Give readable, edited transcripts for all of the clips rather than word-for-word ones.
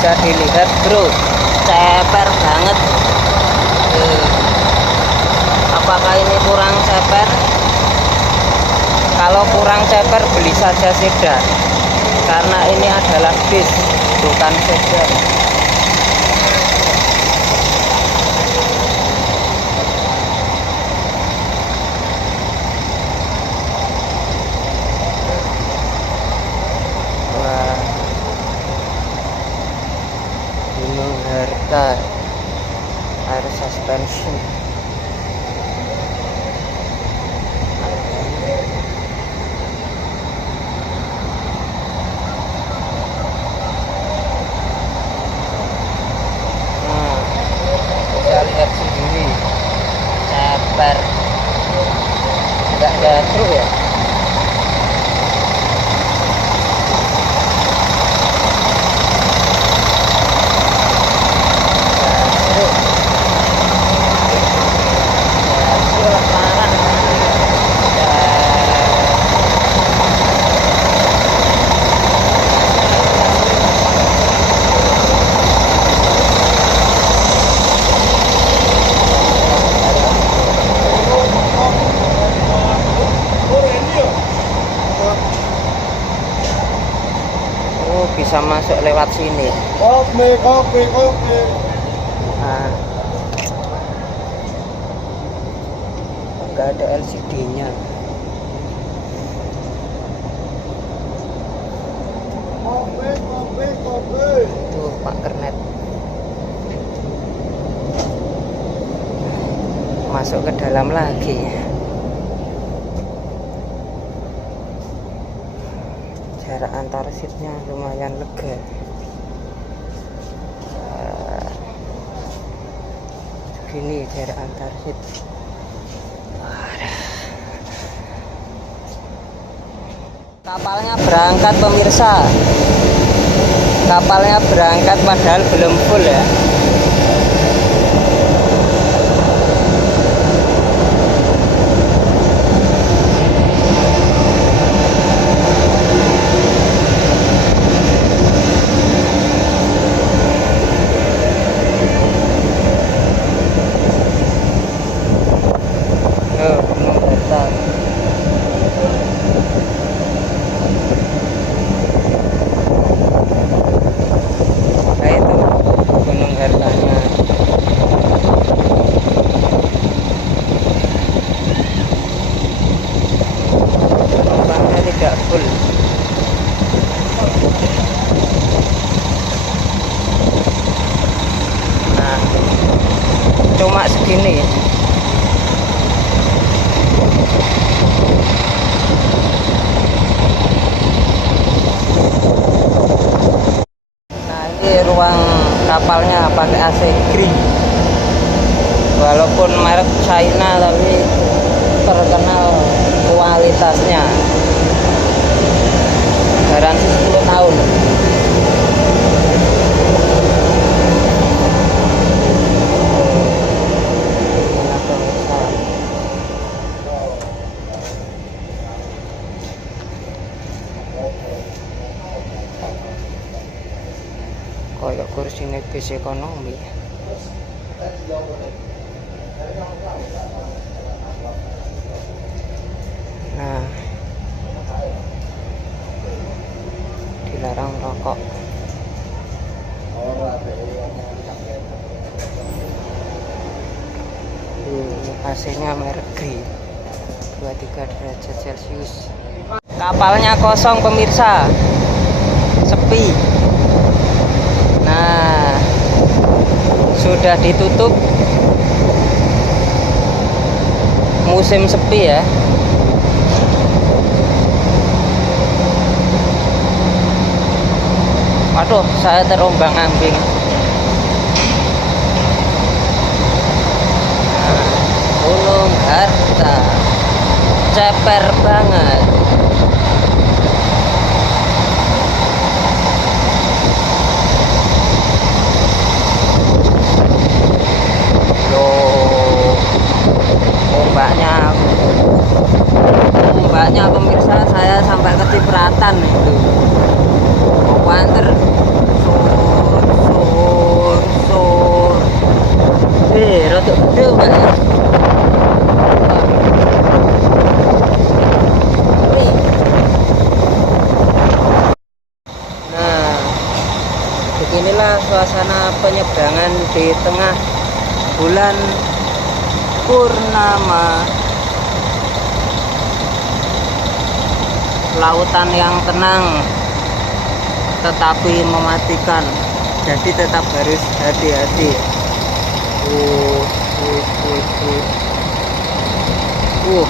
bisa dilihat bro, ceper banget. Apakah ini kurang ceper? Kalau kurang ceper beli saja sedan, karena ini adalah bis bukan sedan. Wah, Gunung Harta air suspension. Bisa lihat sendiri, ceper, nggak gasruk ya. Bisa masuk lewat sini. Kopi. Nah, nggak ada LCD-nya. Kopi. Tuh Pak Kernet. Masuk ke dalam lagi. Jarak antar seatnya lumayan lega. Segini jarak antar seat. Kapalnya berangkat pemirsa. Kapalnya berangkat padahal belum full ya. Cuma segini. Nah, ini ruang kapalnya pakai AC Green. Walaupun merek China tapi terkenal kualitasnya. Garansi 10 tahun. Kayak kursi bis ekonomi. Nah, dilarang rokok. AC-nya merek Green, 23 derajat Celcius. Kapalnya kosong pemirsa, sepi. Nah, sudah ditutup musim sepi ya. Waduh, saya terombang-ambing. Gunung Harta, ceper banget. Ombaknya pemirsa, saya sampai kecipratan itu. Mau banter. Beginilah suasana penyeberangan di tengah bulan purnama. Lautan yang tenang tetapi mematikan, jadi tetap harus hati-hati. uh, uh, uh, uh.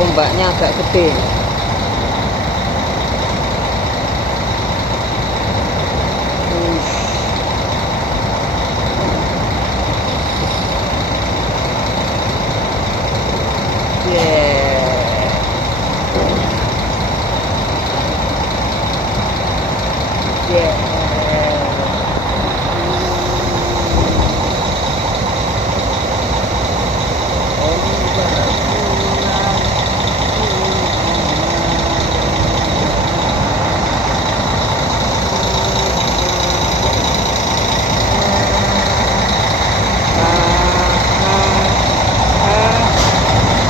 Ombaknya agak gede.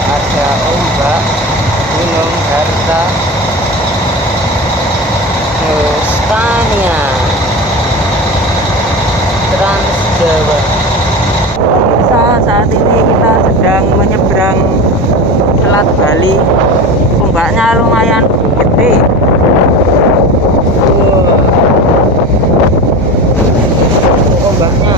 Ada ombak Gunung Harta Stania Trans Jawa. Saat ini kita sedang menyeberang Selat Bali. Ombaknya lumayan gede. Ombaknya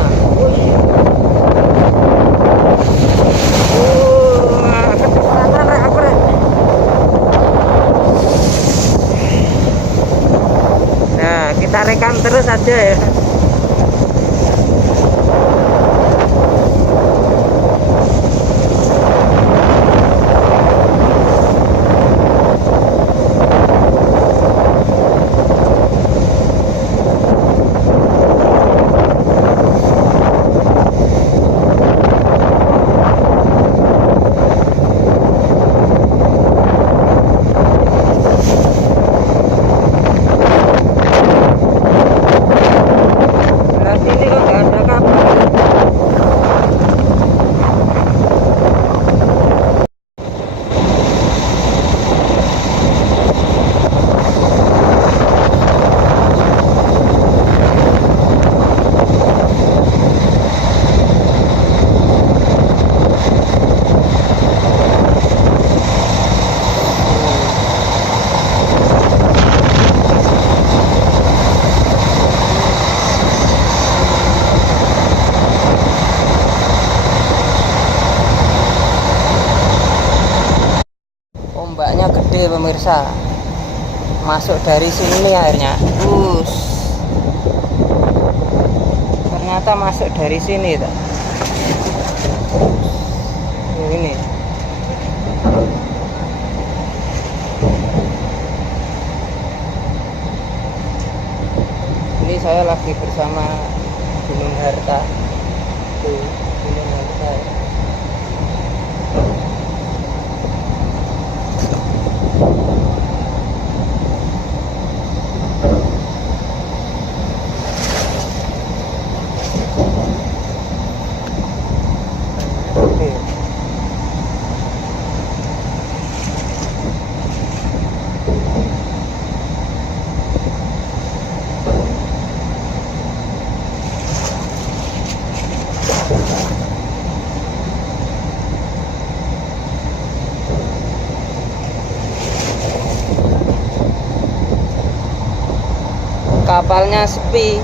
kita rekam terus aja ya. Ombaknya gede pemirsa, masuk dari sini airnya. Ternyata masuk dari sini tak? Ini saya lagi bersama Gunung Harta. Tuh, Gunung Harta. Kapalnya sepi.